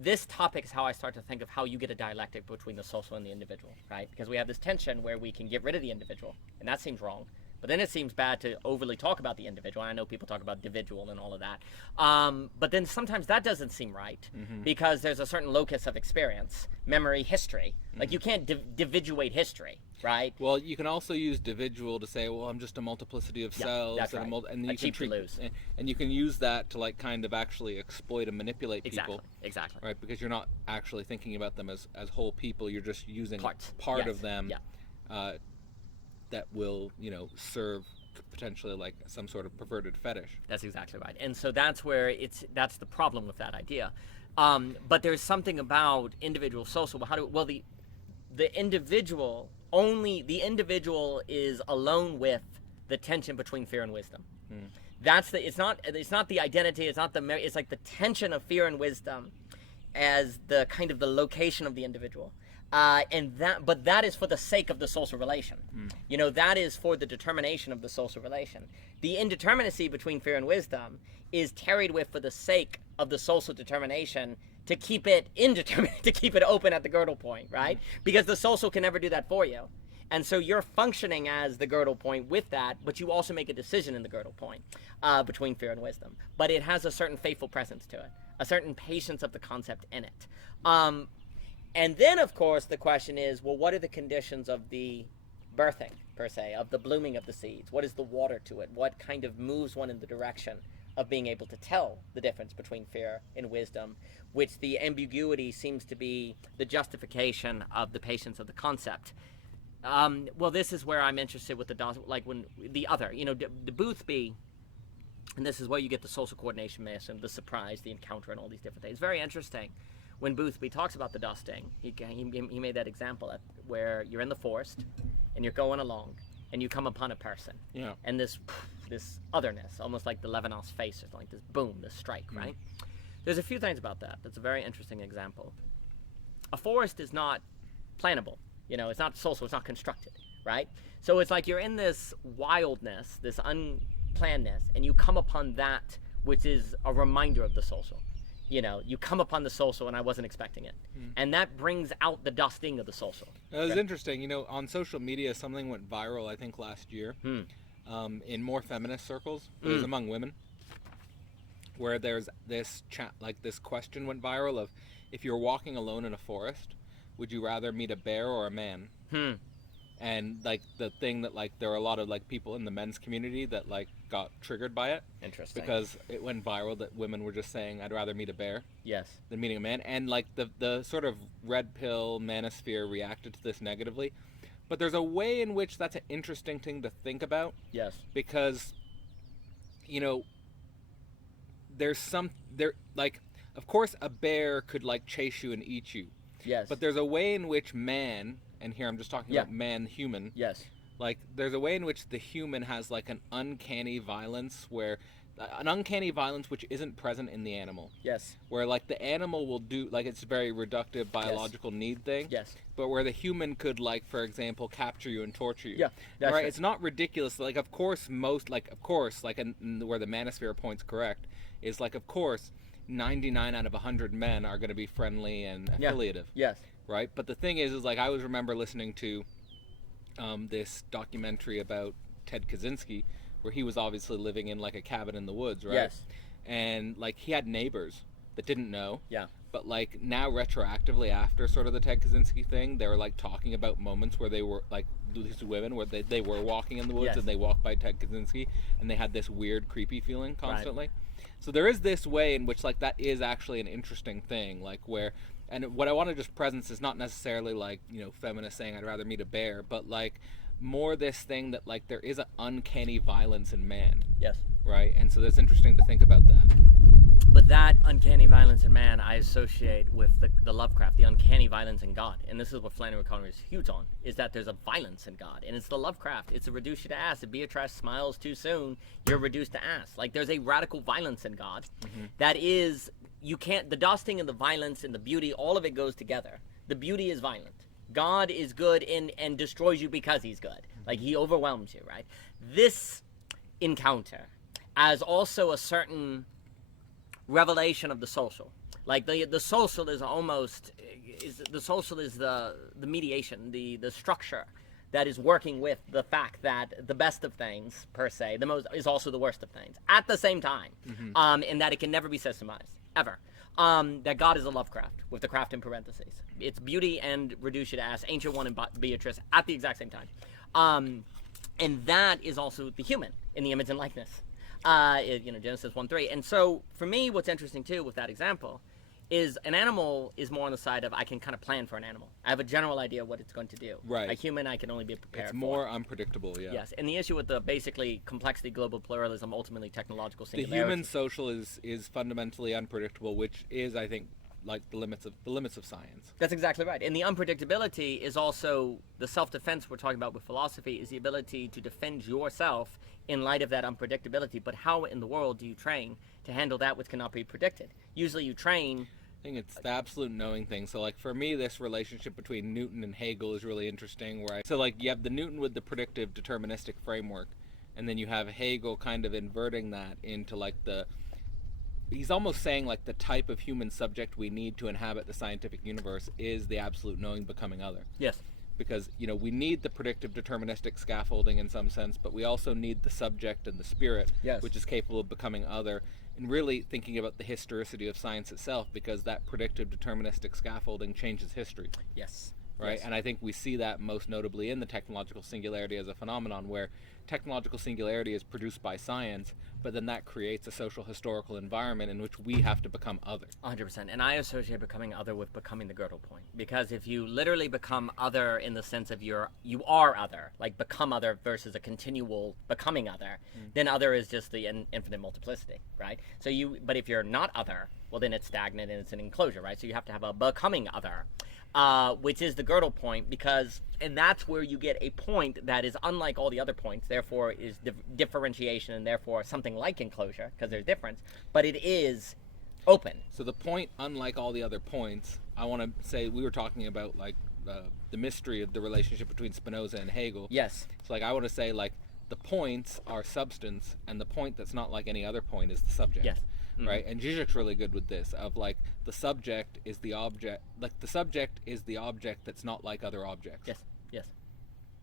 this topic is how I start to think of how you get a dialectic between the social and the individual, right? Because we have this tension where we can get rid of the individual, and that seems wrong. But then it seems bad to overly talk about the individual. I know people talk about individual and all of that. But then sometimes that doesn't seem right because there's a certain locus of experience, memory, history. Like you can't dividuate history, right? Well, you can also use dividual to say, well, I'm just a multiplicity of cells. That's right. And you can lose. And you can use that to like kind of actually exploit and manipulate people. Exactly. Right? Because you're not actually thinking about them as whole people. You're just using part of them. That will, serve potentially like some sort of perverted fetish. That's exactly right. And so that's where that's the problem with that idea. But there's something about individual social. The individual is alone with the tension between fear and wisdom. It's not the identity, it's like the tension of fear and wisdom as the kind of the location of the individual. But that is for the sake of the social relation. That is for the determination of the social relation. The indeterminacy between fear and wisdom is tarried with for the sake of the social determination to keep it indeterminate, to keep it open at the girdle point, right? Because the social can never do that for you. And so you're functioning as the girdle point with that, but you also make a decision in the girdle point between fear and wisdom. But it has a certain faithful presence to it, a certain patience of the concept in it. And then, of course, the question is, well, what are the conditions of the birthing, per se, of the blooming of the seeds? What is the water to it? What kind of moves one in the direction of being able to tell the difference between fear and wisdom, which the ambiguity seems to be the justification of the patience of the concept? Well, this is where I'm interested with the Boothby, and this is where you get the social coordination myths and the surprise, the encounter, and all these different things. It's very interesting. When Boothby talks about the dusting, he made that example where you're in the forest and you're going along and you come upon a person. Yeah. And this otherness, almost like the Levinas face, or like this boom, this strike, right? There's a few things about that. That's a very interesting example. A forest is not plannable. It's not social, it's not constructed, right? So it's like you're in this wildness, this unplannedness, and you come upon that which is a reminder of the social. You come upon the social and I wasn't expecting it. And that brings out the dusting of the social. It was interesting. On social media, something went viral, I think, last year in more feminist circles. It was among women, where there's this this question went viral of, if you're walking alone in a forest, would you rather meet a bear or a man? And the thing that there are a lot of people in the men's community that got triggered by it. Interesting. Because it went viral that women were just saying, I'd rather meet a bear than meeting a man. And the sort of red pill manosphere reacted to this negatively. But there's a way in which that's an interesting thing to think about. Yes. Because, of course a bear could chase you and eat you. Yes. But there's a way in which man, and here I'm just talking about man, human. Yes. There's a way in which the human has an uncanny violence where an uncanny violence which isn't present in the animal. Yes. Where like the animal will do like it's a very reductive biological need thing. Yes. But where the human could like, for example, capture you and torture you. Yeah. That's right. It's not ridiculous. Like of course and where the manosphere point's correct is like of course 99 out of 100 men are going to be friendly and affiliative. Yes. Right. But the thing is like I always remember listening to this documentary about Ted Kaczynski, where he was obviously living in like a cabin in the woods, right? Yes. And like he had neighbors that didn't know. Yeah. But like now retroactively after sort of the Ted Kaczynski thing, they were like talking about moments where they were like these women where they were walking in the woods and they walked by Ted Kaczynski and they had this weird creepy feeling constantly. Right. So there is this way in which like that is actually an interesting thing, like where, and what I want to just presence is not necessarily like, you know, feminists saying I'd rather meet a bear, but like more this thing that like there is an uncanny violence in man. Yes. Right? And so that's interesting to think about that. But that uncanny violence in man I associate with the Lovecraft, the uncanny violence in God. And this is what Flannery O'Connor is huge on, is that there's a violence in God. And it's the Lovecraft. It's a reduce you to ass. If Beatrice smiles too soon, you're reduced to ass. Like there's a radical violence in God that is, you can't, the dusting and the violence and the beauty, all of it goes together. The beauty is violent. God is good and destroys you because he's good. Like he overwhelms you, right? This encounter as also a certain revelation of the social. Like the social is almost, the social is the mediation, the structure that is working with the fact that the best of things, per se, the most is also the worst of things at the same time, and that it can never be systemized, ever. That God is a Lovecraft, with the craft in parentheses. It's beauty and reduce you to ass, Ancient One and Beatrice at the exact same time. And that is also the human in the image and likeness. Genesis 1:3. And so, for me, what's interesting, too, with that example, is an animal is more on the side of I can kind of plan for an animal. I have a general idea of what it's going to do. Right. A human, I can only be prepared for. It's more unpredictable, yeah. Yes, and the issue with the basically complexity, global pluralism, ultimately technological singularity. The human social is fundamentally unpredictable, which is, I think, like the limits of science. That's exactly right. And the unpredictability is also the self-defense we're talking about with philosophy, is the ability to defend yourself in light of that unpredictability. But how in the world do you train to handle that which cannot be predicted? Usually you train... I think it's the absolute knowing thing. So like for me, this relationship between Newton and Hegel is really interesting. So like you have the Newton with the predictive deterministic framework, and then you have Hegel kind of inverting that into like he's almost saying like the type of human subject we need to inhabit the scientific universe is the absolute knowing becoming other. Yes. Because, you know, we need the predictive deterministic scaffolding in some sense, but we also need the subject and the spirit, which is capable of becoming other, and really thinking about the historicity of science itself, because that predictive deterministic scaffolding changes history. Yes. Right? Yes. And I think we see that most notably in the technological singularity as a phenomenon, where technological singularity is produced by science, but then that creates a social historical environment in which we have to become other. 100%. And I associate becoming other with becoming the girdle point. Because if you literally become other in the sense of you are other, like become other versus a continual becoming other, then other is just the infinite multiplicity, right? But if you're not other, well then it's stagnant and it's an enclosure, right? So you have to have a becoming other. Which is the girdle point, and that's where you get a point that is unlike all the other points, therefore is differentiation, and therefore something like enclosure, because there's difference, but it is open. So the point, unlike all the other points, I want to say, we were talking about like the mystery of the relationship between Spinoza and Hegel. Yes. So like I want to say like the points are substance, and the point that's not like any other point is the subject. Yes. Right, and Zizek's really good with this, of like the subject is the object, like the subject is the object that's not like other objects. Yes.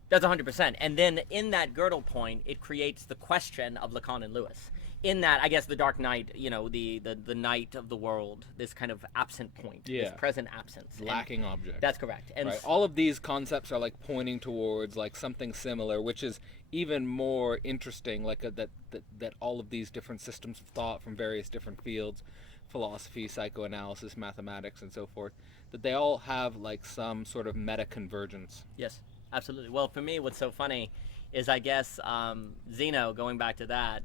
That's 100%. And then in that girdle point, it creates the question of Lacan and Lewis. In that, I guess the dark night, the night of the world, this kind of absent point, this present absence. Lacking object. That's correct. And right. All of these concepts are like pointing towards like something similar, which is even more interesting, like that all of these different systems of thought from various different fields, philosophy, psychoanalysis, mathematics, and so forth, that they all have like some sort of meta-convergence. Yes, absolutely. Well, for me, what's so funny is, I guess, Zeno, going back to that,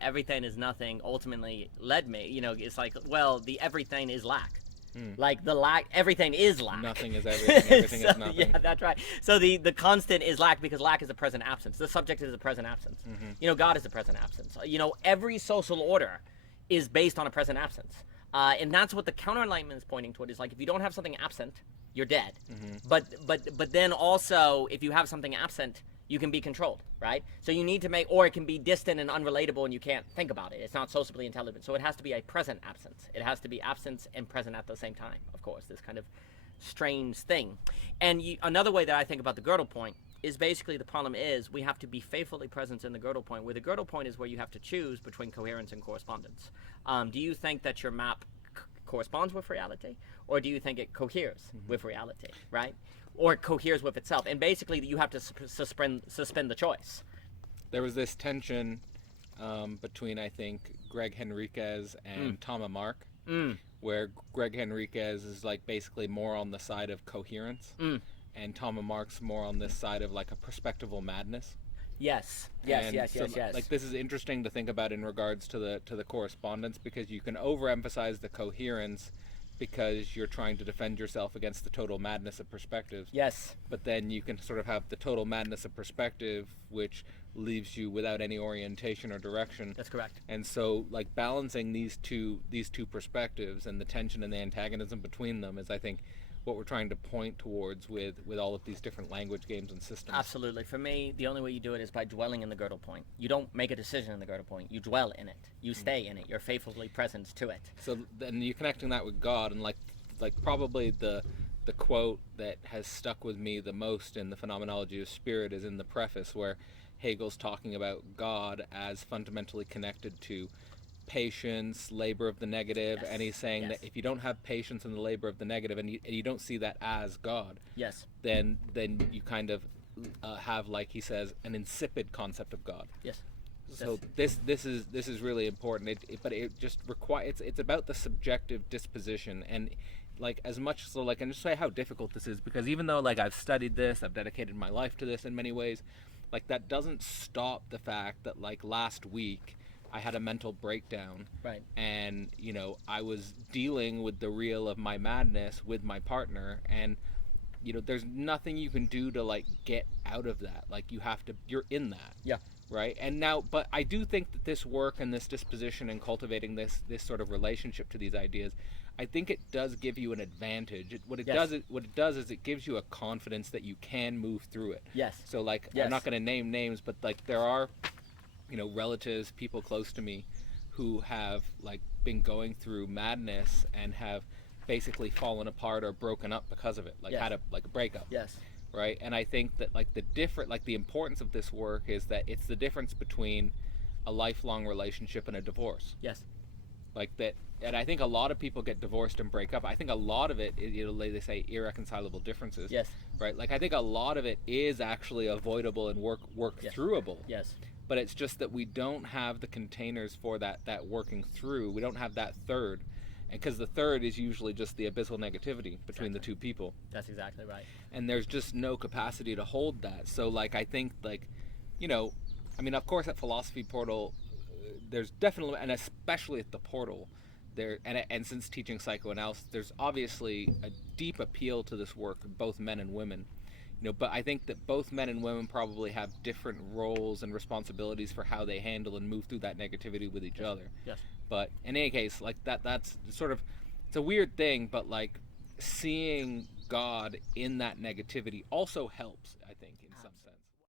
everything is nothing ultimately led me. It's like, well, the everything is lack. Like everything is lack. Nothing is everything. Everything so, is nothing. Yeah, that's right. So the constant is lack because lack is a present absence. The subject is a present absence. God is a present absence. Every social order is based on a present absence. And that's what the counter-enlightenment is pointing toward, is like, if you don't have something absent, you're dead. But then also, if you have something absent, you can be controlled, right? So you need to or it can be distant and unrelatable and you can't think about it. It's not socially intelligent. So it has to be a present absence. It has to be absence and present at the same time, of course, this kind of strange thing. And another way that I think about the Gödel point is basically the problem is we have to be faithfully present in the Gödel point, where the Gödel point is where you have to choose between coherence and correspondence. Do you think that your map corresponds with reality, or do you think it coheres with reality, right? Or it coheres with itself? And basically you have to suspend the choice. There was this tension between, I think, Greg Henriquez and Thomas Mark, where Greg Henriquez is like basically more on the side of coherence, and Thomas Mark's more on this side of like a perspectival madness. Yes. Like, this is interesting to think about in regards to the correspondence, because you can overemphasize the coherence because you're trying to defend yourself against the total madness of perspective. Yes. But then you can sort of have the total madness of perspective, which leaves you without any orientation or direction. That's correct. And so, like, balancing these two perspectives and the tension and the antagonism between them is, I think, what we're trying to point towards with all of these different language games and systems. Absolutely. For me, the only way you do it is by dwelling in the Gödel point. You don't make a decision in the Gödel point. You dwell in it. You stay in it. You're faithfully present to it. So then you're connecting that with God, and like probably the quote that has stuck with me the most in the Phenomenology of Spirit is in the preface, where Hegel's talking about God as fundamentally connected to patience, labor of the negative, and he's saying that if you don't have patience in the labor of the negative, and you don't see that as God, then you kind of have, like he says, an insipid concept of God. So this is really important. But it just requires, it's about the subjective disposition, and like as much so, like, and just say how difficult this is, because even though like I've studied this, I've dedicated my life to this in many ways, like that doesn't stop the fact that like last week I had a mental breakdown, right? And I was dealing with the real of my madness with my partner, and there's nothing you can do to like get out of that. Like you're in that, right? And now, but I do think that this work and this disposition and cultivating this sort of relationship to these ideas, I think it does give you an advantage. What it does is it gives you a confidence that you can move through it. So like I'm not going to name names, but like there are relatives, people close to me who have like been going through madness and have basically fallen apart or broken up because of it, like had a breakup. Right? And I think that like the importance of this work is that it's the difference between a lifelong relationship and a divorce. Like that, and I think a lot of people get divorced and break up. I think a lot of it is, they say irreconcilable differences. Right? Like I think a lot of it is actually avoidable and work throughable. But it's just that we don't have the containers for that working through. We don't have that third, and because the third is usually just the abyssal negativity between the two people. That's exactly right. And there's just no capacity to hold that. So like I think like, I mean, of course at Philosophy Portal, there's definitely, and especially at the Portal, there and since teaching psychoanalysis, there's obviously a deep appeal to this work, both men and women. But I think that both men and women probably have different roles and responsibilities for how they handle and move through that negativity with each other. But in any case, like that's sort of, it's a weird thing, but like seeing God in that negativity also helps, I think, in some sense.